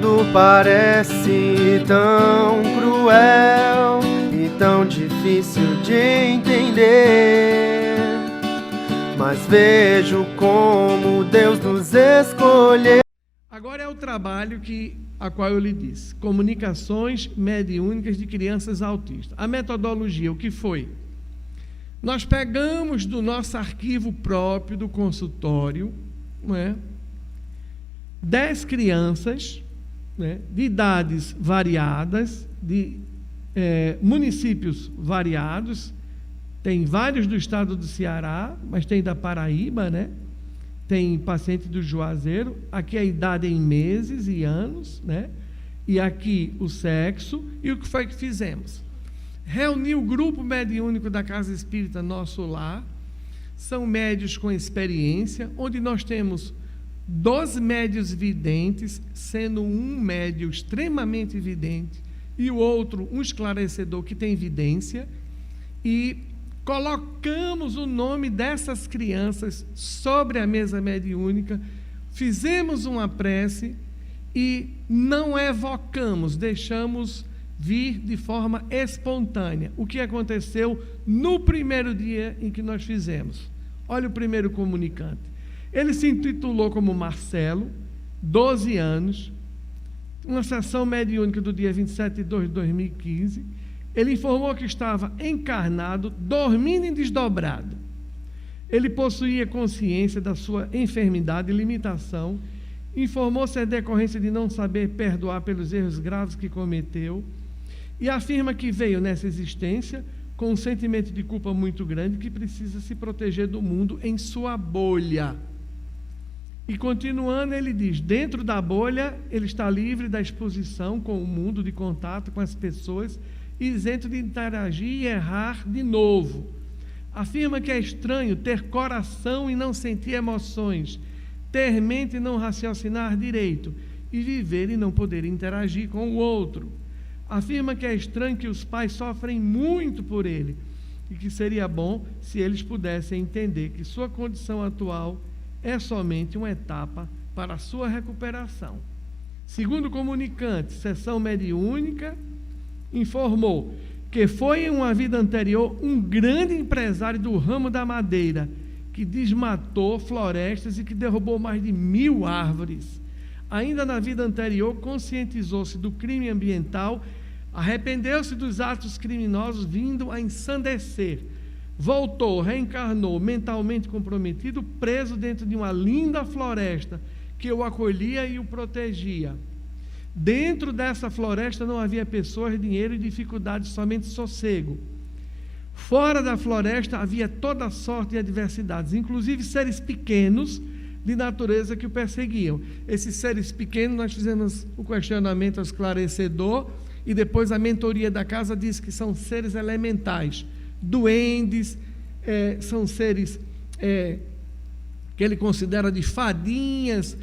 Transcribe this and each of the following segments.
mundo parece tão cruel e tão difícil de entender, mas vejo como Deus nos escolheu. Agora é o trabalho a qual eu lhe disse, comunicações mediúnicas de crianças autistas. A metodologia, o que foi? Nós pegamos do nosso arquivo próprio do consultório, não é? 10 crianças, né, de idades variadas, de municípios variados. Tem vários do estado do Ceará, mas tem da Paraíba, né? Tem paciente do Juazeiro. Aqui a idade é em meses e anos, né? E aqui o sexo. E o que foi que fizemos? Reuni o grupo mediúnico da Casa Espírita Nosso Lar. São médios com experiência, onde nós temos 2 médios videntes, sendo um médio extremamente vidente e o outro um esclarecedor que tem vidência, e colocamos o nome dessas crianças sobre a mesa mediúnica, fizemos uma prece e não evocamos, deixamos vir de forma espontânea. O que aconteceu no primeiro dia em que nós fizemos? Olha o primeiro comunicante. Ele se intitulou como Marcelo, 12 anos, uma sessão mediúnica do dia 27 de 2 de 2015. Ele informou que estava encarnado, dormindo em desdobrado. Ele possuía consciência da sua enfermidade e limitação, informou ser decorrência de não saber perdoar pelos erros graves que cometeu, e afirma que veio nessa existência com um sentimento de culpa muito grande, que precisa se proteger do mundo em sua bolha. E continuando, ele diz, dentro da bolha, ele está livre da exposição com o mundo, de contato com as pessoas, isento de interagir e errar de novo. Afirma que é estranho ter coração e não sentir emoções, ter mente e não raciocinar direito, e viver e não poder interagir com o outro. Afirma que é estranho que os pais sofrem muito por ele, e que seria bom se eles pudessem entender que sua condição atual é somente uma etapa para a sua recuperação. Segundo o comunicante, sessão mediúnica, informou que foi em uma vida anterior um grande empresário do ramo da madeira, que desmatou florestas e que derrubou mais de 1000 árvores. Ainda na vida anterior, conscientizou-se do crime ambiental, arrependeu-se dos atos criminosos, vindo a ensandecer. Voltou, reencarnou, mentalmente comprometido, preso dentro de uma linda floresta que o acolhia e o protegia. Dentro dessa floresta não havia pessoas, dinheiro e dificuldades, somente sossego. Fora da floresta havia toda sorte de adversidades, inclusive seres pequenos de natureza que o perseguiam. Esses seres pequenos, nós fizemos o questionamento esclarecedor, e depois a mentoria da casa diz que são seres elementais, duendes, são seres que ele considera de fadinhas,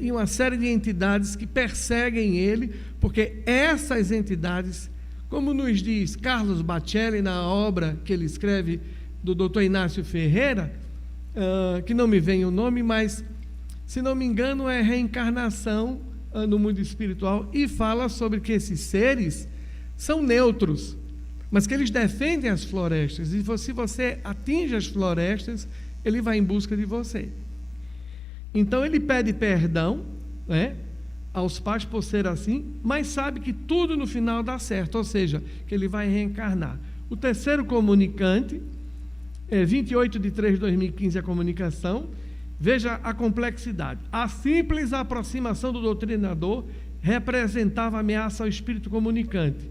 e uma série de entidades que perseguem ele, porque essas entidades, como nos diz Carlos Bacelli na obra que ele escreve do Dr. Inácio Ferreira, que não me vem o nome, mas, se não me engano, é reencarnação no mundo espiritual, e fala sobre que esses seres são neutros, mas que eles defendem as florestas, e se você atinge as florestas, ele vai em busca de você. Então ele pede perdão, né, aos pais por ser assim, mas sabe que tudo no final dá certo, ou seja, que ele vai reencarnar. O terceiro comunicante, 28 de 3 de 2015, a comunicação. Veja a complexidade. A simples aproximação do doutrinador representava ameaça ao espírito comunicante.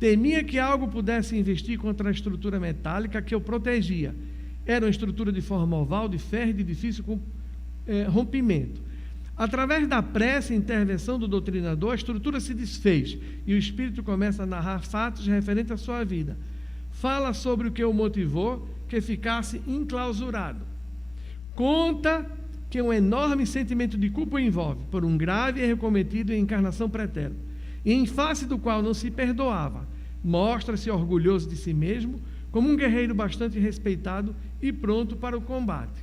Temia que algo pudesse investir contra a estrutura metálica que o protegia. Era uma estrutura de forma oval, de ferro e de difícil rompimento. Através da prece e intervenção do doutrinador, a estrutura se desfez e o espírito começa a narrar fatos referentes à sua vida. Fala sobre o que o motivou que ficasse enclausurado. Conta que um enorme sentimento de culpa o envolve, por um grave erro cometido em encarnação pretérita, e em face do qual não se perdoava. Mostra-se orgulhoso de si mesmo, como um guerreiro bastante respeitado e pronto para o combate.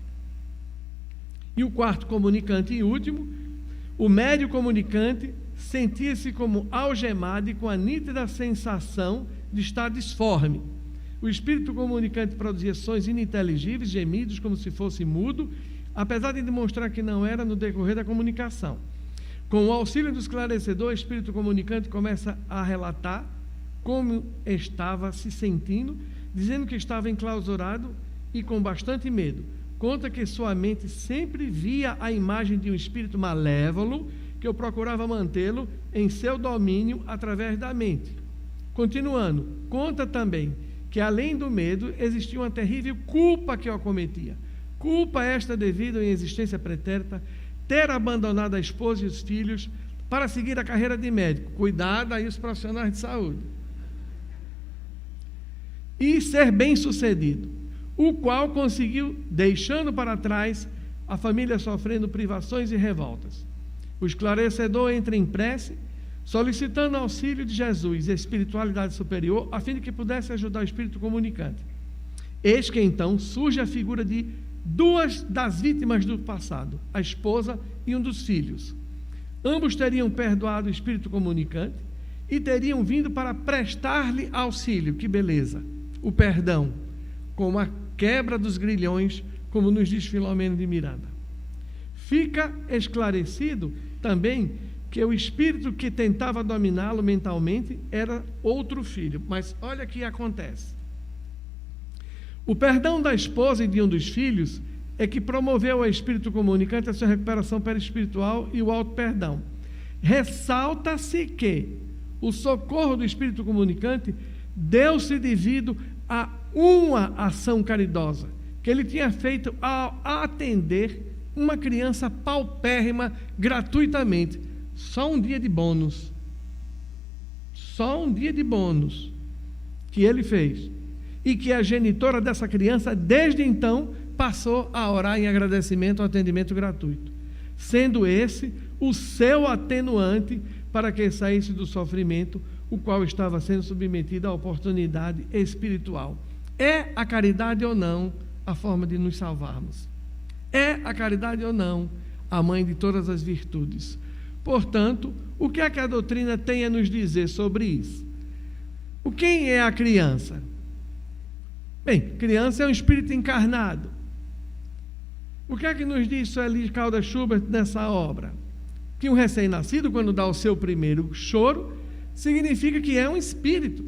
E o quarto comunicante e último, o médio comunicante, sentia-se como algemado e com a nítida sensação de estar disforme. O espírito comunicante produzia sons ininteligíveis, gemidos como se fosse mudo, apesar de demonstrar que não era no decorrer da comunicação. Com o auxílio do esclarecedor, o espírito comunicante começa a relatar como estava se sentindo, dizendo que estava enclausurado e com bastante medo. Conta que sua mente sempre via a imagem de um espírito malévolo que eu procurava mantê-lo em seu domínio através da mente. Continuando, conta também que além do medo existia uma terrível culpa que o acometia. Culpa esta devido à existência pretérita, ter abandonado a esposa e os filhos para seguir a carreira de médico. Cuidado aí os profissionais de saúde. E ser bem-sucedido, o qual conseguiu, deixando para trás a família sofrendo privações e revoltas. O esclarecedor entra em prece, solicitando auxílio de Jesus e a espiritualidade superior, a fim de que pudesse ajudar o espírito comunicante. Eis que então surge a figura de duas das vítimas do passado, a esposa e um dos filhos. Ambos teriam perdoado o espírito comunicante e teriam vindo para prestar-lhe auxílio. Que beleza! O perdão, com a quebra dos grilhões, como nos diz Filomeno de Miranda. Fica esclarecido também que o espírito que tentava dominá-lo mentalmente era outro filho. Mas olha o que acontece. O perdão da esposa e de um dos filhos é que promoveu ao espírito comunicante a sua recuperação perispiritual e o auto-perdão. Ressalta-se que o socorro do espírito comunicante deu-se devido a uma ação caridosa que ele tinha feito ao atender uma criança paupérrima gratuitamente. Só um dia de bônus. Só um dia de bônus que ele fez. E que a genitora dessa criança, desde então, passou a orar em agradecimento ao atendimento gratuito, sendo esse o seu atenuante para que saísse do sofrimento, o qual estava sendo submetido à oportunidade espiritual. É a caridade ou não a forma de nos salvarmos? É a caridade ou não a mãe de todas as virtudes? Portanto, o que é que a doutrina tem a nos dizer sobre isso? Quem é a criança? Bem, criança é um espírito encarnado. O que é que nos diz Sueli Caldas Schubert nessa obra? Que um recém-nascido, quando dá o seu primeiro choro, significa que é um espírito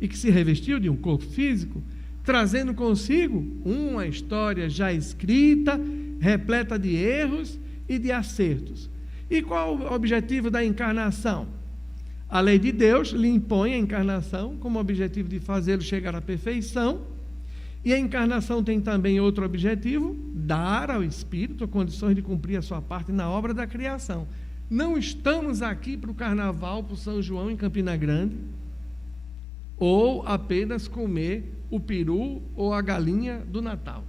e que se revestiu de um corpo físico, trazendo consigo uma história já escrita, repleta de erros e de acertos. E qual o objetivo da encarnação? A lei de Deus lhe impõe a encarnação como objetivo de fazê-lo chegar à perfeição, e a encarnação tem também outro objetivo: dar ao espírito condições de cumprir a sua parte na obra da criação. Não estamos aqui para o carnaval, para o São João em Campina Grande, ou apenas comer o peru ou a galinha do Natal.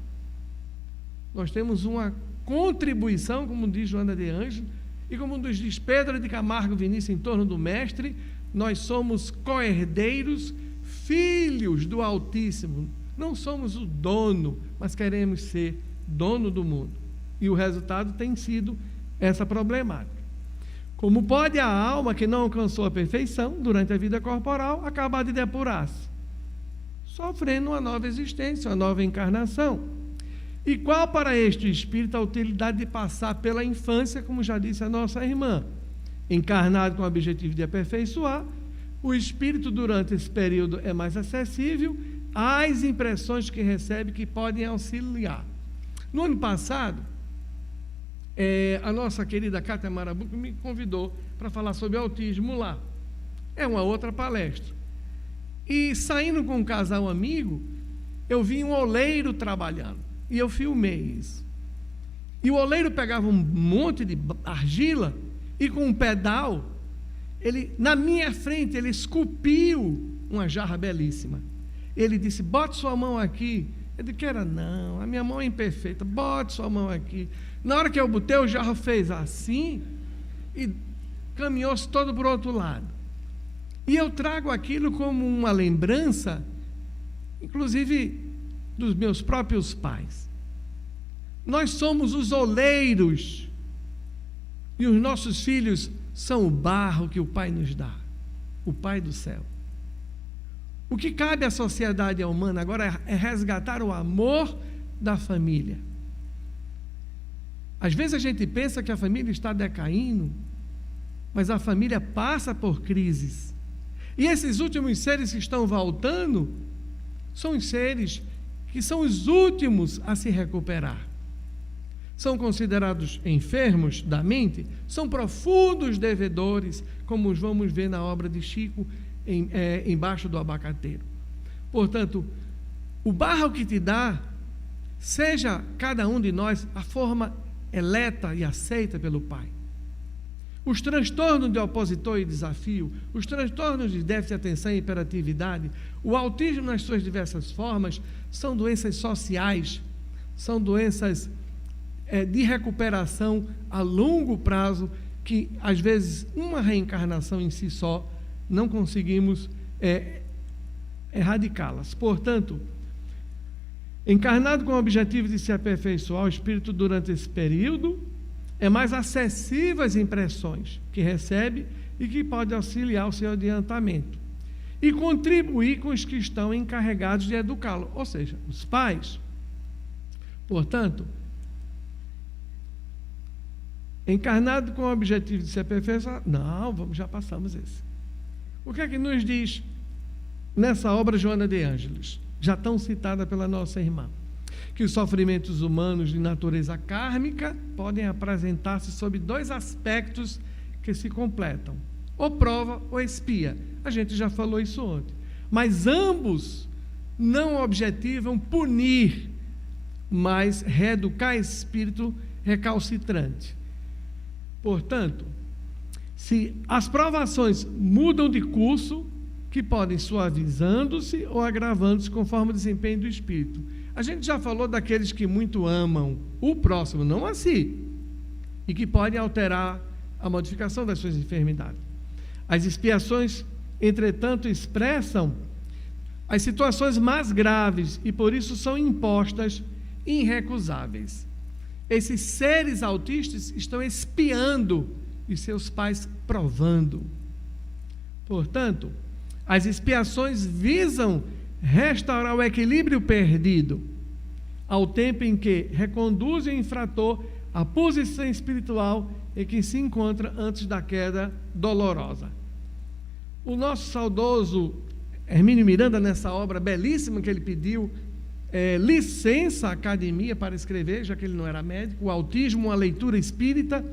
Nós temos uma contribuição, como diz Joana de Ângelo, e como nos diz Pedro de Camargo Vinícius em torno do Mestre, nós somos co-herdeiros, filhos do Altíssimo. Não somos o dono, mas queremos ser dono do mundo. E o resultado tem sido essa problemática. Como pode a alma que não alcançou a perfeição durante a vida corporal acabar de depurar-se? Sofrendo uma nova existência, uma nova encarnação. E qual para este espírito a utilidade de passar pela infância, como já disse a nossa irmã? Encarnado com o objetivo de aperfeiçoar, o espírito durante esse período é mais acessível às impressões que recebe, que podem auxiliar. No ano passado, a nossa querida Cátia Marabuco me convidou para falar sobre autismo lá. É uma outra palestra. E saindo com um casal amigo, eu vi um oleiro trabalhando. E eu filmei isso. E o oleiro pegava um monte de argila e com um pedal, na minha frente, ele esculpiu uma jarra belíssima. Ele disse: bote sua mão aqui. Eu disse: queira não, a minha mão é imperfeita, bote sua mão aqui. Na hora que eu botei, o jarro fez assim e caminhou-se todo para o outro lado. E eu trago aquilo como uma lembrança, inclusive, dos meus próprios pais. Nós somos os oleiros e os nossos filhos são o barro que o Pai nos dá, o Pai do céu. O que cabe à sociedade humana agora é resgatar o amor da família. Às vezes a gente pensa que a família está decaindo, mas a família passa por crises. E esses últimos seres que estão voltando são os seres que são os últimos a se recuperar. São considerados enfermos da mente, são profundos devedores, como vamos ver na obra de Chico, embaixo do abacateiro. Portanto, o barro que te dá, seja cada um de nós a forma eleta e aceita pelo Pai. Os transtornos de opositor e desafio, os transtornos de déficit de atenção e hiperatividade, o autismo nas suas diversas formas, são doenças sociais, são doenças de recuperação a longo prazo, que às vezes uma reencarnação em si só não conseguimos erradicá-las. Portanto, encarnado com o objetivo de se aperfeiçoar, o espírito durante esse período é mais acessível às impressões que recebe e que pode auxiliar o seu adiantamento e contribuir com os que estão encarregados de educá-lo, ou seja, os pais. Portanto, encarnado com o objetivo de se aperfeiçoar, já passamos esse. O que é que nos diz nessa obra Joana de Ângeles, já tão citada pela nossa irmã? Que os sofrimentos humanos de natureza kármica podem apresentar-se sob dois aspectos que se completam: ou prova ou expia. A gente já falou isso ontem. Mas ambos não objetivam punir, mas reeducar espírito recalcitrante. Portanto, se as provações mudam de curso, que podem suavizando-se ou agravando-se conforme o desempenho do espírito. A gente já falou daqueles que muito amam o próximo, não a si, e que podem alterar a modificação das suas enfermidades. As expiações, entretanto, expressam as situações mais graves e por isso são impostas irrecusáveis. Esses seres autistas estão expiando e seus pais provando. Portanto, as expiações visam restaurar o equilíbrio perdido, ao tempo em que reconduz o infrator à posição espiritual em que se encontra antes da queda dolorosa. O nosso saudoso Hermínio Miranda, nessa obra belíssima que ele pediu licença à academia para escrever, já que ele não era médico, o autismo, uma leitura espírita,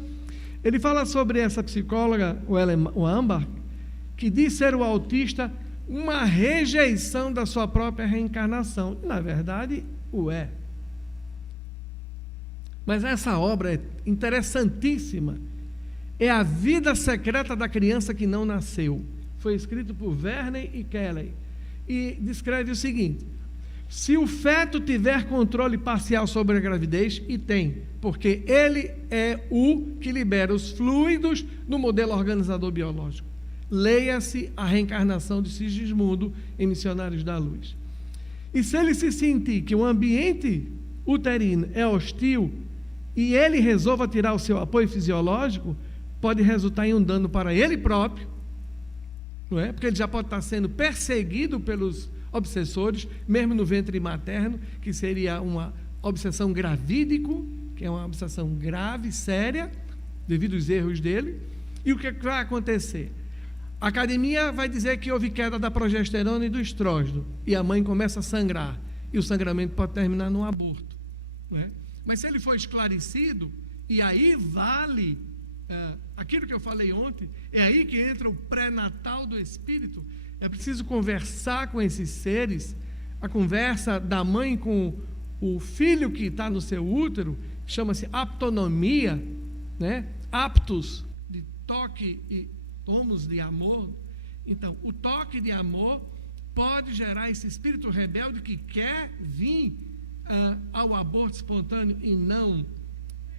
ele fala sobre essa psicóloga, o Ambar, que diz ser o autista uma rejeição da sua própria reencarnação. E, na verdade, o é. Mas essa obra é interessantíssima. É a vida secreta da criança que não nasceu. Foi escrito por Verney e Kelly. E descreve o seguinte: se o feto tiver controle parcial sobre a gravidez, e tem, porque ele é o que libera os fluidos no modelo organizador biológico. Leia-se a reencarnação de Sigismundo em Missionários da Luz. E se ele se sentir que o ambiente uterino é hostil e ele resolva tirar o seu apoio fisiológico, pode resultar em um dano para ele próprio, não é? Porque ele já pode estar sendo perseguido pelos obsessores, mesmo no ventre materno, que seria uma obsessão gravídico, que é uma obsessão grave, séria, devido aos erros dele. E o que vai acontecer? A academia vai dizer que houve queda da progesterona e do estrógeno, e a mãe começa a sangrar, e o sangramento pode terminar num aborto, não é? Mas se ele for esclarecido, e aí vale aquilo que eu falei ontem, é aí que entra o pré-natal do espírito. É preciso conversar com esses seres, a conversa da mãe com o filho que está no seu útero, chama-se aptonomia, né? Aptos, de toque, e tomos de amor. Então, o toque de amor pode gerar esse espírito rebelde que quer vir ao aborto espontâneo e não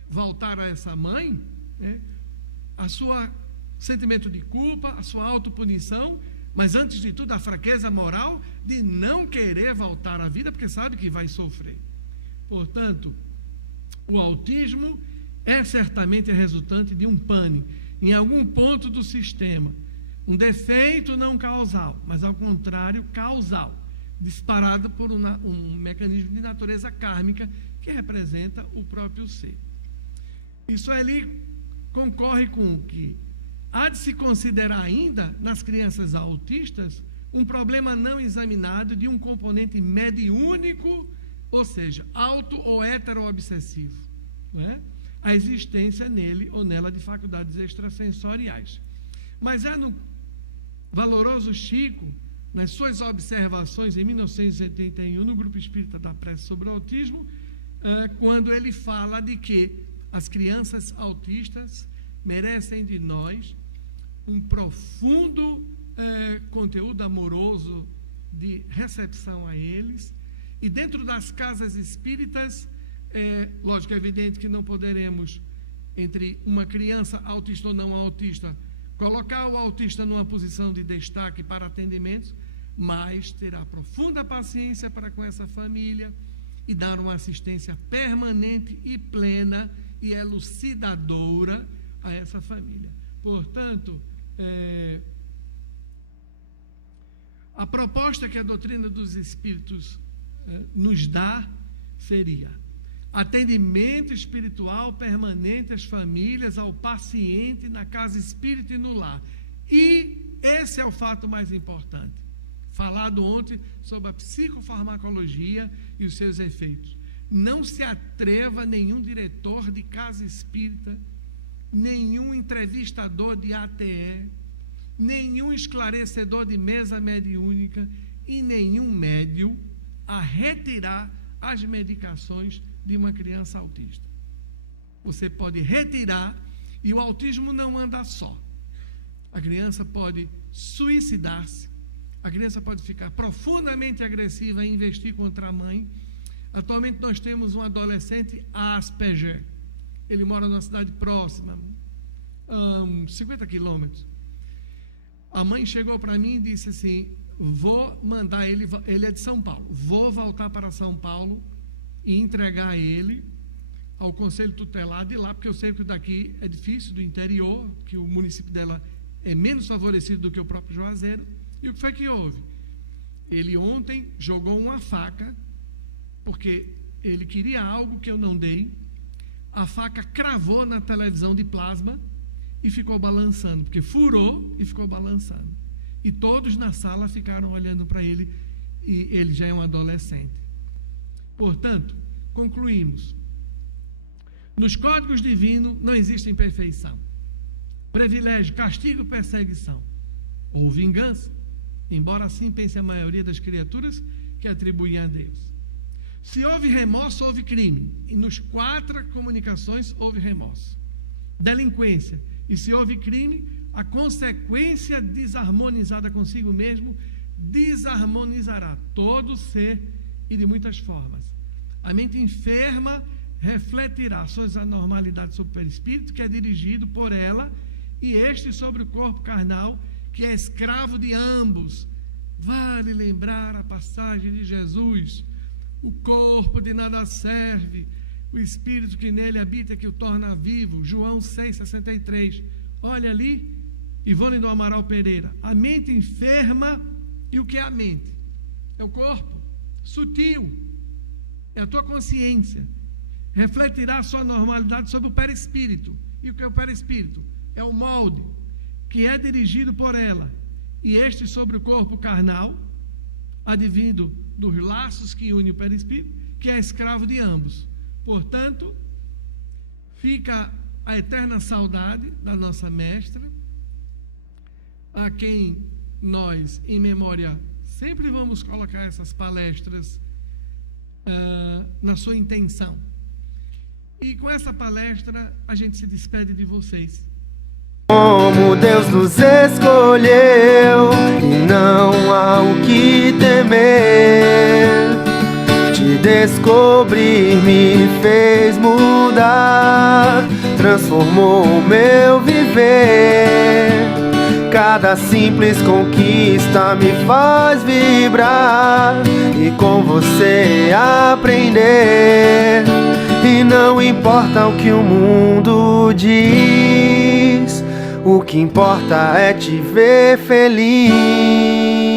voltar a essa mãe, né? A sua sentimento de culpa, a sua autopunição, mas antes de tudo a fraqueza moral de não querer voltar à vida, porque sabe que vai sofrer. Portanto, o autismo é certamente resultante de um pane. em algum ponto do sistema, um defeito não causal, mas ao contrário, causal, disparado por um mecanismo de natureza kármica que representa o próprio ser. Isso ali concorre com o que há de se considerar ainda, nas crianças autistas, um problema não examinado de um componente mediúnico, ou seja, auto ou hetero-obsessivo, não é? A existência nele ou nela de faculdades extrasensoriais. Mas é no valoroso Chico, nas suas observações em 1981, no Grupo Espírita da Prece sobre o Autismo, quando ele fala de que as crianças autistas merecem de nós um profundo conteúdo amoroso de recepção a eles, e dentro das casas espíritas, lógico, é evidente que não poderemos, entre uma criança autista ou não autista, colocar o autista numa posição de destaque para atendimentos, mas terá profunda paciência para com essa família e dar uma assistência permanente e plena e elucidadora a essa família. Portanto, a proposta que a doutrina dos Espíritos nos dá seria atendimento espiritual permanente às famílias, ao paciente, na casa espírita e no lar. E esse é o fato mais importante, falado ontem sobre a psicofarmacologia e os seus efeitos. Não se atreva nenhum diretor de casa espírita, nenhum entrevistador de ATE, nenhum esclarecedor de mesa mediúnica e nenhum médium a retirar as medicações de uma criança autista. Você pode retirar, e o autismo não anda só. A criança pode suicidar-se, a criança pode ficar profundamente agressiva e investir contra a mãe. Atualmente nós temos um adolescente Asperger. Ele mora numa cidade próxima, 50 quilômetros. A mãe chegou para mim e disse assim: vou mandar ele é de São Paulo, vou voltar para São Paulo e entregar ele ao conselho tutelar de lá, porque eu sei que daqui é difícil, do interior, que o município dela é menos favorecido do que o próprio Juazeiro. E o que foi que houve? Ele ontem jogou uma faca, porque ele queria algo que eu não dei. A faca cravou na televisão de plasma e ficou balançando, porque furou e ficou balançando. E todos na sala ficaram olhando para ele, e ele já é um adolescente. Portanto, concluímos. Nos códigos divinos não existe imperfeição, privilégio, castigo, perseguição ou vingança, embora assim pense a maioria das criaturas que atribuem a Deus. Se houve remorso, houve crime, e nos 4 comunicações houve remorso. Delinquência, e se houve crime, a consequência desarmonizada consigo mesmo desarmonizará todo ser e de muitas formas. A mente enferma refletirá suas anormalidades sobre o perispírito, que é dirigido por ela, e este sobre o corpo carnal, que é escravo de ambos. Vale lembrar a passagem de Jesus: o corpo de nada serve, o espírito que nele habita que o torna vivo. João 6,63. Olha ali, Ivone do Amaral Pereira. A mente enferma, e o que é a mente? É o corpo sutil, é a tua consciência. Refletirá a sua normalidade sobre o perispírito. E o que é o perispírito? É o molde que é dirigido por ela, e este sobre o corpo carnal, advindo dos laços que unem o perispírito, que é escravo de ambos. Portanto, fica a eterna saudade da nossa mestra, a quem nós, em memória, sempre vamos colocar essas palestras na sua intenção. E com essa palestra a gente se despede de vocês. Como Deus nos escolheu, e não há o que temer. Te descobrir me fez mudar, transformou o meu viver. Cada simples conquista me faz vibrar, e com você aprender. E não importa o que o mundo diz, que importa é te ver feliz.